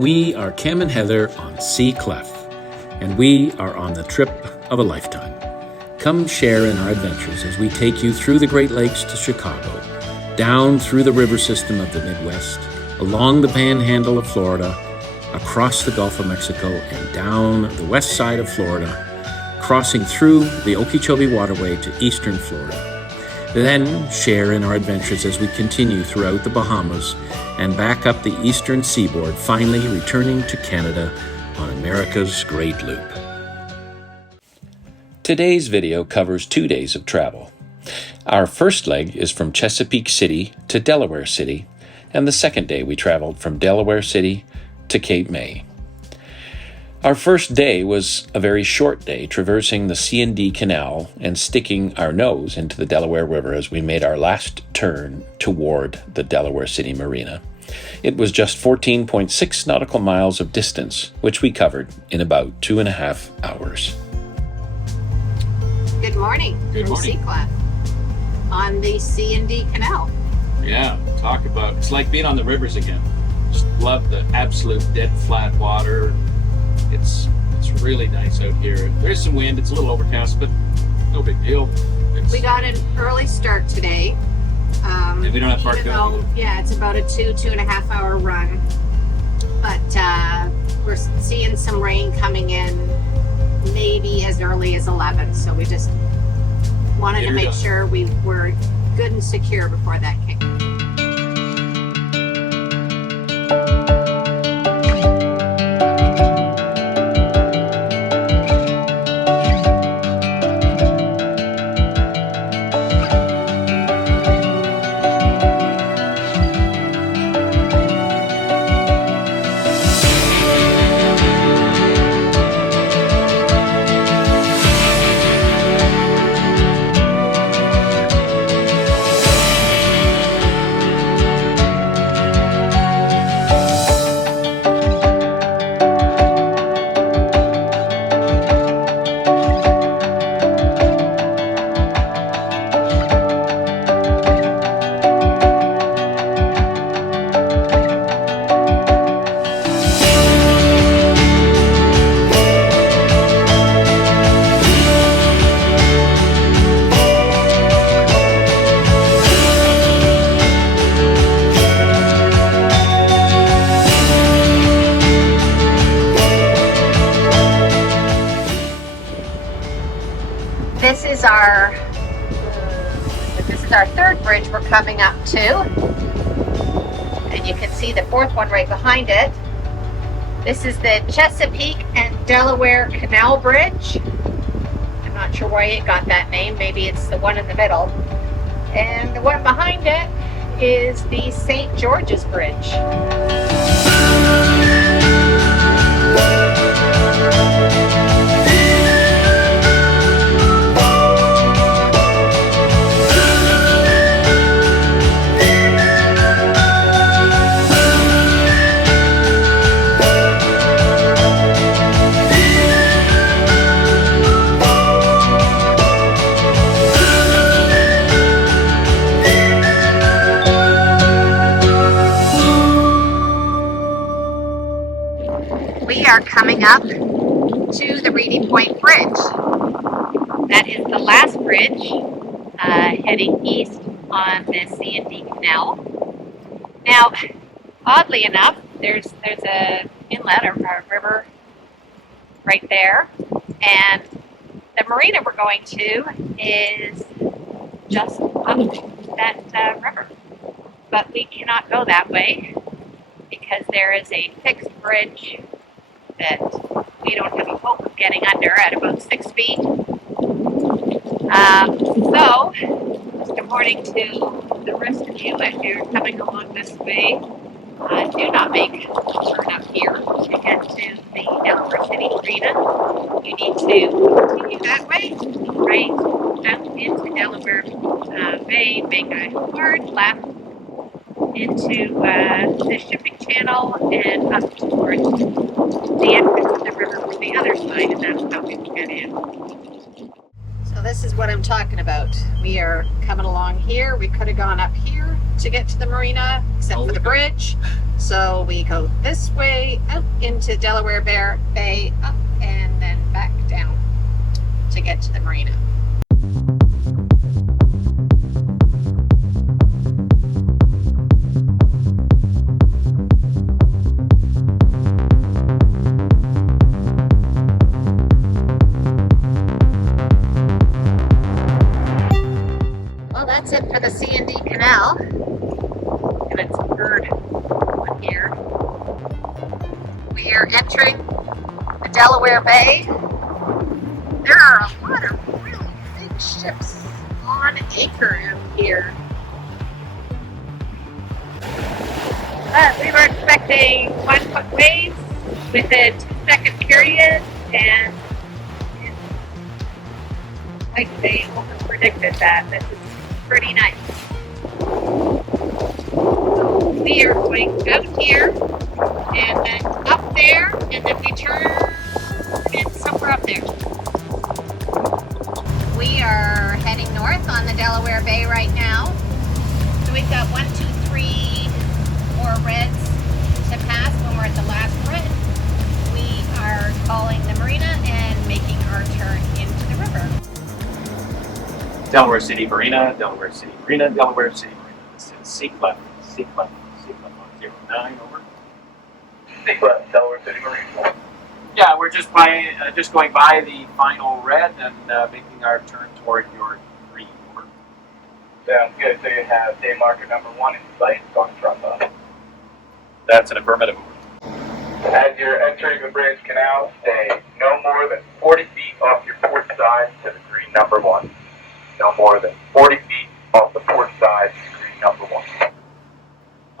We are Cam and Heather on Sea Clef, and we are on the trip of a lifetime. Come share in our adventures as we take you through the Great Lakes to Chicago, down through the river system of the Midwest, along the panhandle of Florida, across the Gulf of Mexico, and down the west side of Florida, crossing through the Okeechobee Waterway to eastern Florida. Then share in our adventures as we continue throughout the Bahamas and back up the eastern seaboard, finally returning to Canada on America's Great Loop. Today's video covers 2 days of travel. Our first leg is from Chesapeake City to Delaware City, and the second day we traveled from Delaware City to Cape May. Our first day was a very short day, traversing the C&D Canal and sticking our nose into the Delaware River as we made our last turn toward the Delaware City Marina. It was just 14.6 nautical miles of distance, which we covered in about 2.5 hours. Good morning. Good morning. Sea Clef on the C&D Canal. Yeah, talk about, it's like being on the rivers again. Just love the absolute dead flat water. It's really nice out here. There's some wind, it's a little overcast, but no big deal. We got an early start today. And we don't have park going. Yeah, it's about a 2.5 hour run. But we're seeing some rain coming in maybe as early as 11. So we just wanted to make sure we were good and secure before that came. This is our third bridge we're coming up to, and you can see the fourth one right behind it. This is the Chesapeake and Delaware Canal Bridge. I'm not sure why it got that name. Maybe it's the one in the middle. And the one behind it is the St. George's Bridge. We are coming up to the Reedy Point Bridge. That is the last bridge heading east on the C&D Canal. Now, oddly enough, there's a inlet or a river right there, and the marina we're going to is just up that river. But we cannot go that way because there is a fixed bridge that we don't have a hope of getting under at about 6 feet. So, good morning to the rest of you as you're coming along this way. Do not make a turn up here to get to the Delaware City Marina. You need to continue that way, right down into Delaware Bay, make a hard left into the shipping channel and up towards the entrance of the river from the other side, and that's how we get in. So this is what I'm talking about. We are coming along here. We could have gone up here to get to the marina, except for the bridge. So we go this way out into Delaware Bay, up and then back down to get to the marina. Well, that's it for the C&D Canal. And it's third one here. We are entering the Delaware Bay. There are a lot of really big ships on anchor out here. We were expecting 1 foot waves with a 2-second period, and like they predicted that. This is pretty nice. We are going out here and then up there, and then we turn in somewhere up there. We are heading north on the Delaware Bay right now. So we've got 1, 2, 3 more reds to pass when we're at the last red. We are calling the marina and making our turn into the river. Delaware City Marina, Delaware City Marina, Delaware City Marina. This is C Clef on 09, over. C Clef, Delaware City Marina. Yeah, we're just going by the final red and making our turn toward your green. Over. Sounds good. So you have day marker number 1 in sight going from That's an affirmative. As you're entering the bridge canal, stay no more than 40 feet off your port side to the green number 1. No more than 40 feet off the port side to green number 1.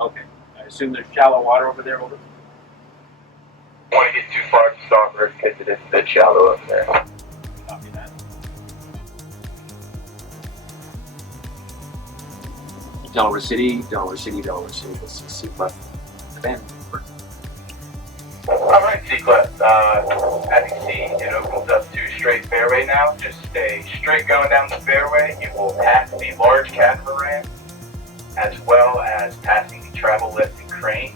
Okay. I assume there's shallow water over there, over. Don't want to get too far to starboard because it is a bit shallow up there. Copy that. Delaware City, Delaware City, Delaware City. This is C Clef. Then. All right, C Clef. As you see, it opens up to straight fairway now. Just stay straight going down the fairway. You will pass the large catamaran as well as passing the travel lift and crane.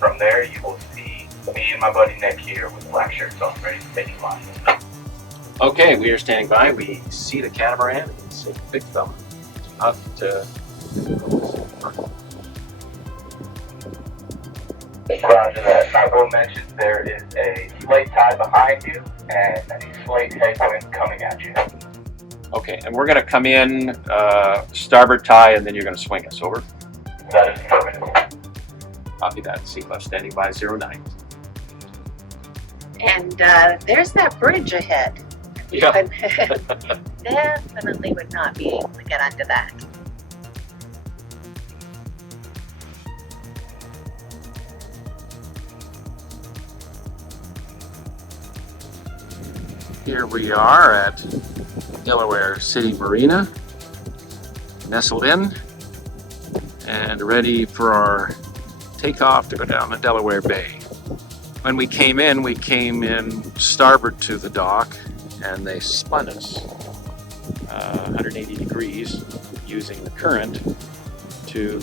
From there, you will see me and my buddy Nick here with black shirts on, ready to take a line. Okay, we are standing by. We see the catamaran. It's a big fella. Up to. Roger that. I will mention there is a slight tide behind you and a slight headwind coming at you. Okay, and we're going to come in starboard tie, and then you're going to swing us, over. That is affirmative. Copy that. C Clef standing by 09. And there's that bridge ahead. Yeah. Definitely would not be able to get under that. Here we are at Delaware City Marina, nestled in and ready for our takeoff to go down to Delaware Bay. When we came in starboard to the dock, and they spun us 180 degrees using the current to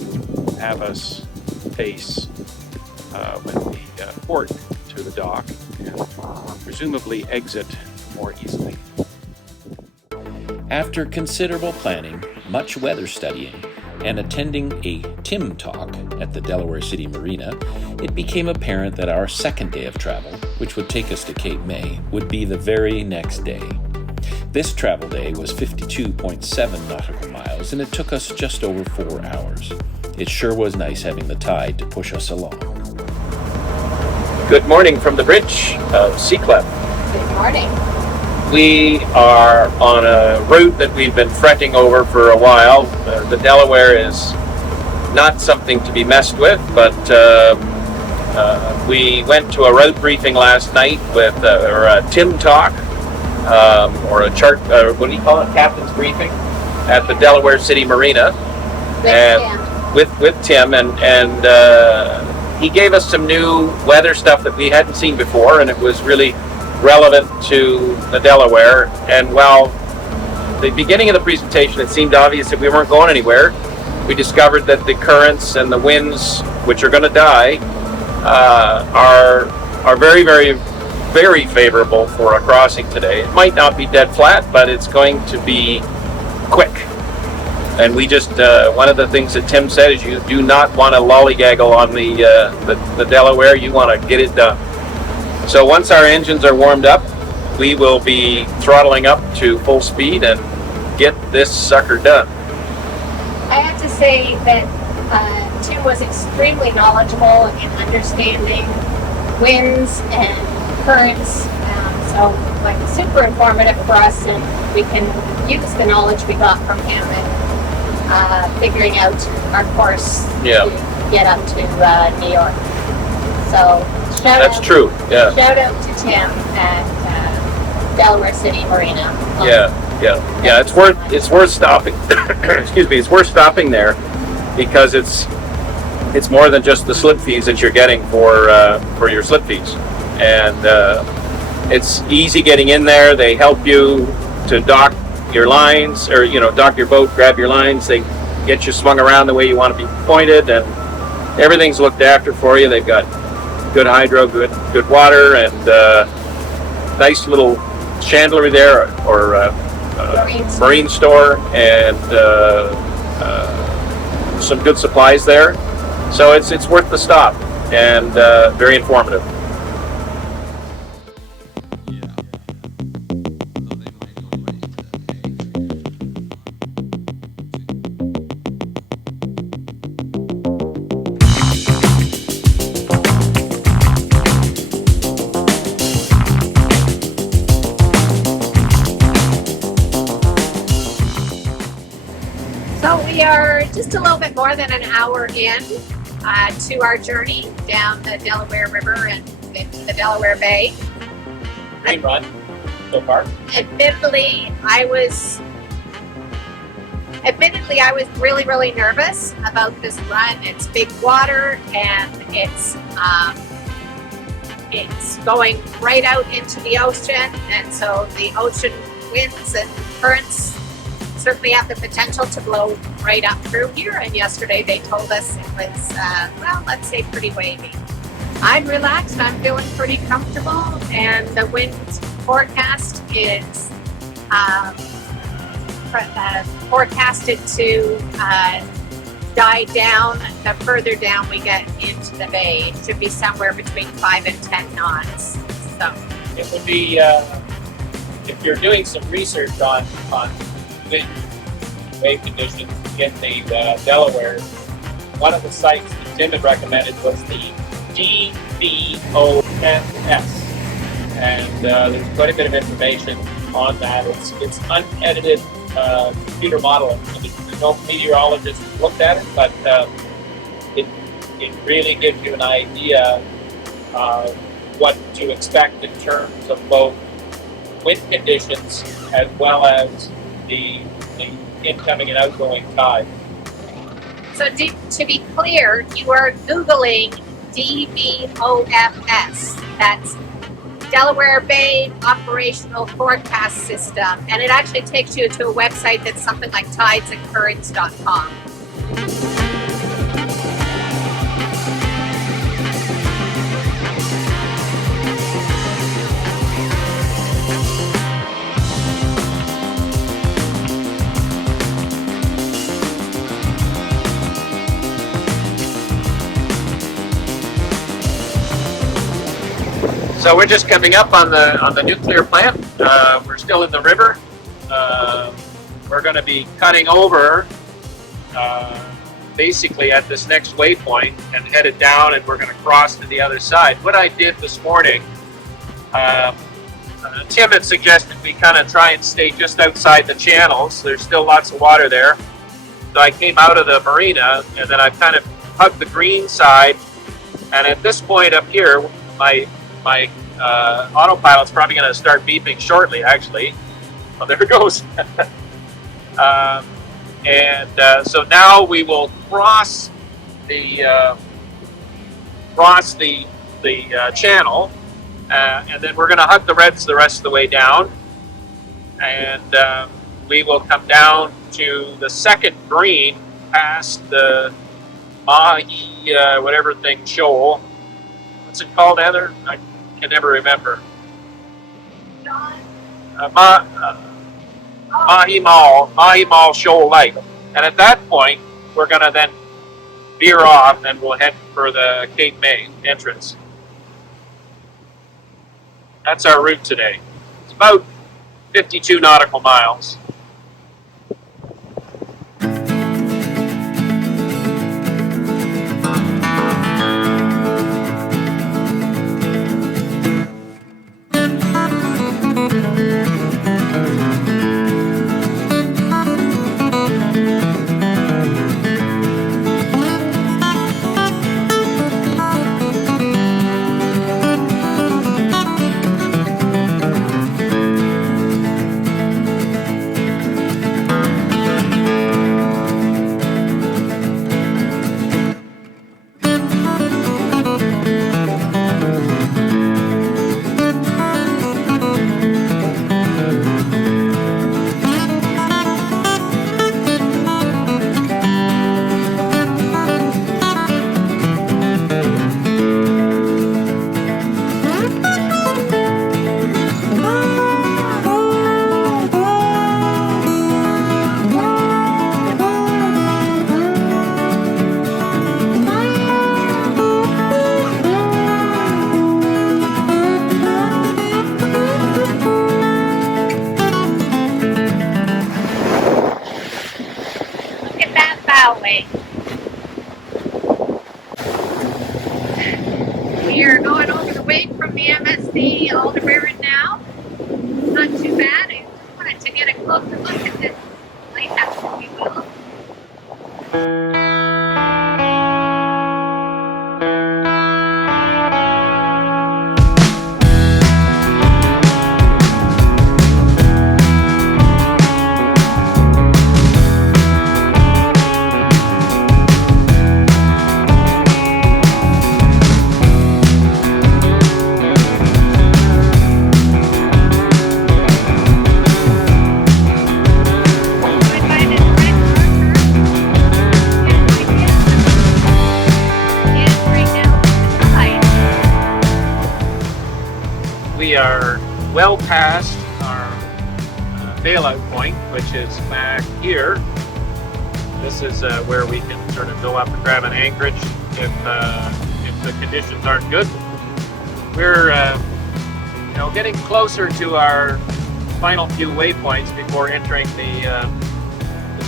have us face with the port to the dock and presumably exit more easily. After considerable planning, much weather studying, and attending a Tim talk at the Delaware City Marina, it became apparent that our second day of travel, which would take us to Cape May, would be the very next day. This travel day was 52.7 nautical miles, and it took us just over 4 hours. It sure was nice having the tide to push us along. Good morning from the bridge of C Clef. Good morning. We are on a route that we've been fretting over for a while. The Delaware is not something to be messed with, but we went to a route briefing last night with or a Tim talk, or a chart, what do you call it, captain's briefing at the Delaware City Marina. With Tim, and he gave us some new weather stuff that we hadn't seen before, and it was really relevant to the Delaware. And while the beginning of the presentation it seemed obvious that we weren't going anywhere, we discovered that the currents and the winds, which are going to die, are very, very, very favorable for a crossing today. It might not be dead flat, but it's going to be quick. And we just, one of the things that Tim said is you do not want to lollygaggle on the Delaware. You want to get it done. So once our engines are warmed up, we will be throttling up to full speed and get this sucker done. I have to say that Tim was extremely knowledgeable in understanding winds and currents, so like super informative for us, and we can use the knowledge we got from him in figuring out our course to get up to New York. So That's true. Yeah. Shout out to Tim at Delaware City Marina. Yeah. It's worth stopping. Excuse me. It's worth stopping there because it's more than just the slip fees that you're getting for your slip fees, and it's easy getting in there. They help you to dock your lines, or dock your boat, grab your lines. They get you swung around the way you want to be pointed, and everything's looked after for you. They've got good hydro, good water, and nice little chandlery there, or marine store, and some good supplies there. So it's worth the stop, and very informative. So we are just a little bit more than an hour in to our journey down the Delaware River and into the Delaware Bay. Great run so far. Admittedly, I was really, really nervous about this run. It's big water, and it's going right out into the ocean, and so the ocean winds and currents certainly have the potential to blow right up through here. And yesterday they told us it was, let's say pretty wavy. I'm relaxed. I'm feeling pretty comfortable, and the wind forecast is forecasted to die down the further down we get into the bay. It should be somewhere between 5 and 10 knots. So it would be, if you're doing some research on wind wave conditions in the Delaware, one of the sites that Tim had recommended was the DVOFS, and there's quite a bit of information on that. It's unedited computer modeling. There's no meteorologist who looked at it, but it really gives you an idea of what to expect in terms of both wind conditions as well as the incoming and outgoing tide. So to be clear, you are Googling DVOFS. That's Delaware Bay Operational Forecast System. And it actually takes you to a website that's something like tidesandcurrents.com. So we're just coming up on the nuclear plant. We're still in the river. We're going to be cutting over basically at this next waypoint and headed down, and we're going to cross to the other side. What I did this morning, Tim had suggested we kind of try and stay just outside the channels. There's still lots of water there. So I came out of the marina, and then I kind of hugged the green side. And at this point up here, my autopilot's probably going to start beeping shortly, actually. Well, there it goes. So now we will cross the channel, and then we're going to hug the reds the rest of the way down, and we will come down to the second green past the Mahi, whatever thing, shoal. What's it called, Heather? I can never remember. Mahi Mall Shoal Lake. And at that point, we're going to then veer off and we'll head for the Cape May entrance. That's our route today. It's about 52 nautical miles. We are going over the way from the MSC all the way now. Not too bad. I just wanted to get a closer look at this lighthouse, if you will. We are well past our bailout point, which is back here. This is where we can sort of go up and grab an anchorage if the conditions aren't good. We're getting closer to our final few waypoints before entering the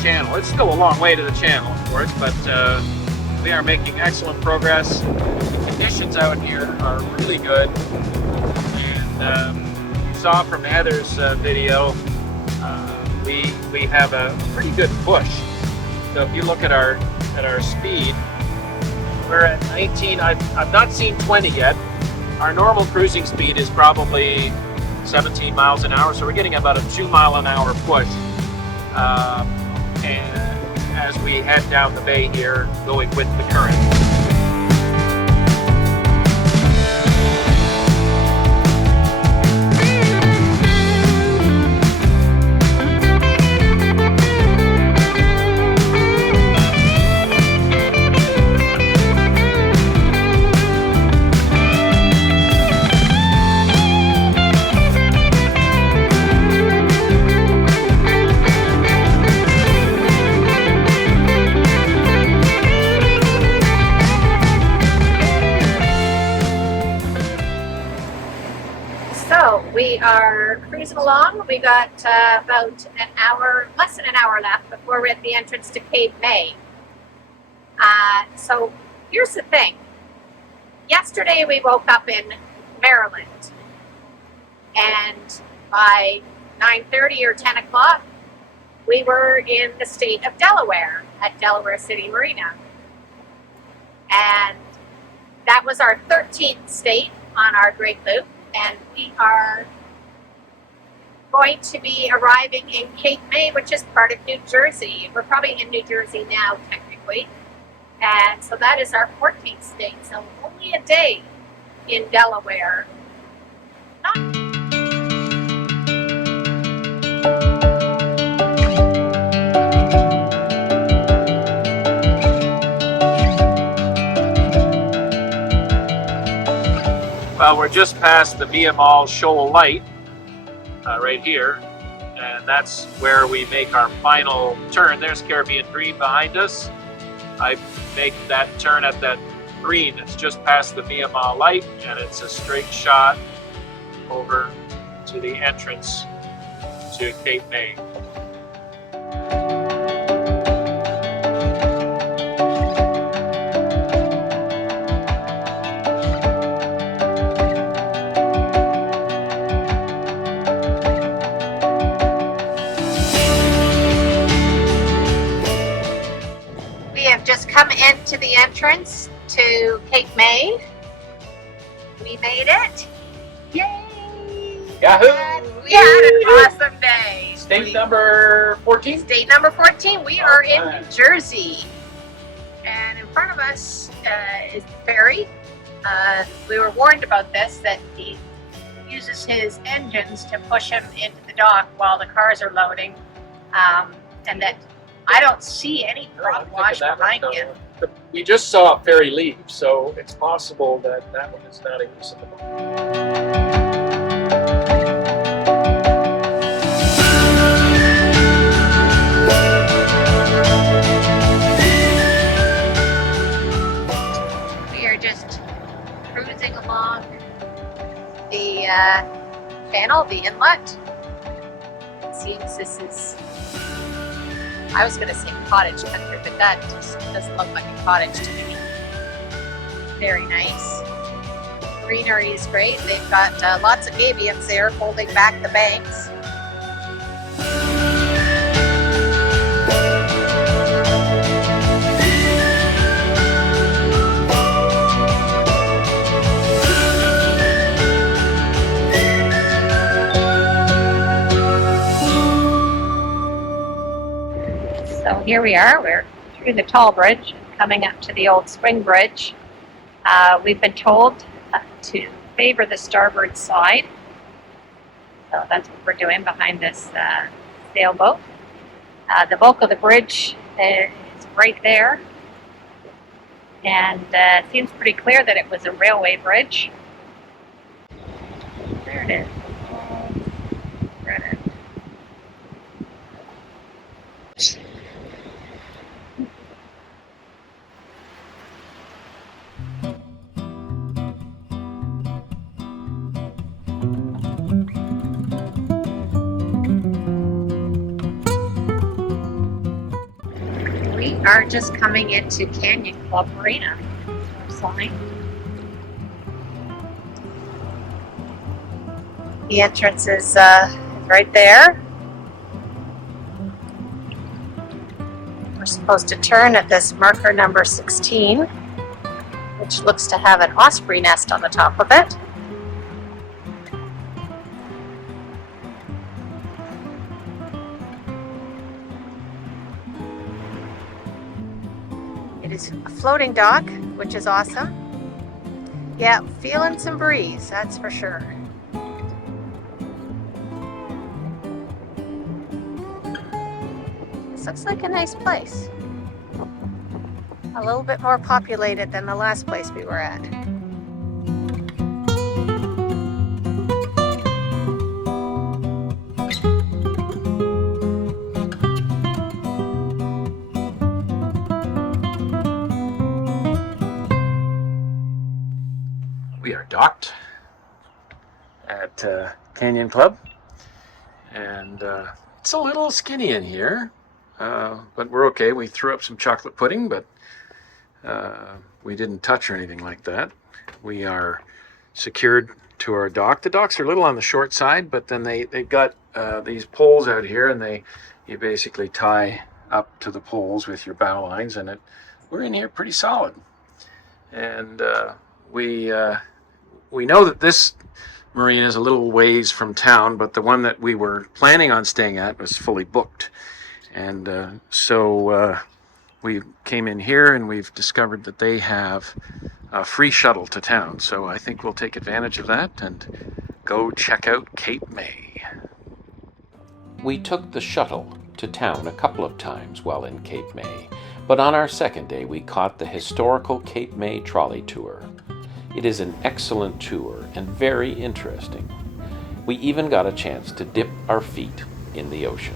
channel. It's still a long way to the channel, of course, but we are making excellent progress. The conditions out here are really good. You saw from Heather's video, we have a pretty good push. So if you look at our speed, we're at 19. I've not seen 20 yet. Our normal cruising speed is probably 17 miles an hour, so we're getting about a 2 mile an hour push. And as we head down the bay here, going with the current. We are cruising along. We got about an hour, less than an hour left before we're at the entrance to Cape May. So here's the thing. Yesterday we woke up in Maryland, and by 9:30 or 10 o'clock we were in the state of Delaware at Delaware City Marina. And that was our 13th state on our Great Loop. And we are going to be arriving in Cape May, which is part of New Jersey. We're probably in New Jersey now, technically. And so that is our 14th state. So only a day in Delaware. Well, we're just past the Via Mall Shoal Light right here, and that's where we make our final turn. There's Caribbean Green behind us. I make that turn at that green that's just past the Via Mall Light, and it's a straight shot over to the entrance to Cape May. We have just come into the entrance to Cape May. We made it. Yay! Yahoo! We had an awesome day. State number 14? State number 14. We are in New Jersey. And in front of us is the ferry. We were warned about this, that he uses his engines to push him into the dock while the cars are loading. And that I don't see any front wash behind him. We just saw a ferry leave, so it's possible that that one is not in use at the moment. We are just cruising along the channel, the inlet. It seems this is, I was going to say cottage country, but that just doesn't look like a cottage to me. Very nice. Greenery is great. They've got lots of gabions there holding back the banks. So here we are, we're through the tall bridge, coming up to the old swing bridge. We've been told to favor the starboard side. So that's what we're doing behind this sailboat. The bulk of the bridge is right there. And it seems pretty clear that it was a railway bridge. There it is. There it is. We are just coming into Canyon Club Marina. Sign. The entrance is right there. We're supposed to turn at this marker number 16, which looks to have an osprey nest on the top of it. It is a floating dock, which is awesome. Yeah, feeling some breeze, that's for sure. This looks like a nice place. A little bit more populated than the last place we were at. We are docked at Canyon Club, and it's a little skinny in here, but we're okay. We threw up some chocolate pudding, but we didn't touch or anything like that. We are secured to our dock. The docks are a little on the short side, but then they've got these poles out here, and you basically tie up to the poles with your bow lines, and we're in here pretty solid. And we know that this marina is a little ways from town, but the one that we were planning on staying at was fully booked. And so we came in here and we've discovered that they have a free shuttle to town. So I think we'll take advantage of that and go check out Cape May. We took the shuttle to town a couple of times while in Cape May, but on our second day we caught the historical Cape May trolley tour. It is an excellent tour and very interesting. We even got a chance to dip our feet in the ocean.